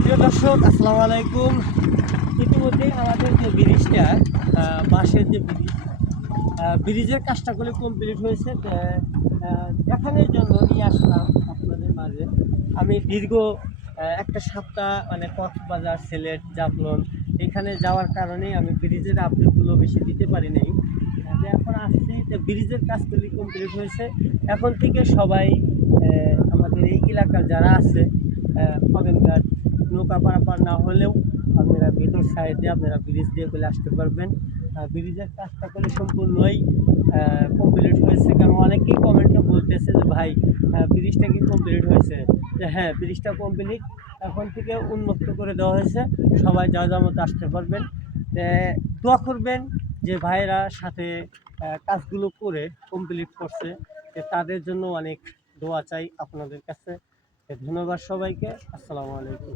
প্রিয় দর্শক, আসসালামু আলাইকুম। ইতিমধ্যে আমাদের যে ব্রিজটা, বাঁশের যে ব্রিজের কাজটা করে কমপ্লিট হয়েছে। দেখানোর জন্য নিয়ে আসলাম আপনাদের মাঝে। আমি দীর্ঘ একটা সপ্তাহ মানে কক্সবাজার, সিলেট, জাফলং এখানে যাওয়ার কারণে আমি ব্রিজের আপডেটগুলো বেশি দিতে পারি নাই। এখন আসছি, ব্রিজের কাজগুলি কমপ্লিট হয়েছে। এখন থেকে সবাই আমাদের এই এলাকার যারা আছে পদেনঘাট নৌকা পারাপার না হলেও আপনারা ভিতর সাইডে আপনারা ব্রিজ দিয়ে চলে আসতে পারবেন। ব্রিজের কাজটা করলে সম্পূর্ণই কমপ্লিট হয়েছে, কারণ অনেকেই কমেন্টে বলতেছে যে ভাই ব্রিজটা কি কমপ্লিট হয়েছে। যে হ্যাঁ, ব্রিজটা কমপ্লিট, এখন থেকে উন্মুক্ত করে দেওয়া হয়েছে, সবাই যা যা মতো আসতে পারবেন। দোয়া করবেন যে ভাইয়েরা সাথে কাজগুলো করে কমপ্লিট করছে, তাদের জন্য অনেক দোয়া চাই আপনাদের কাছে। ধন্যবাদ সবাইকে। আসসালামু আলাইকুম।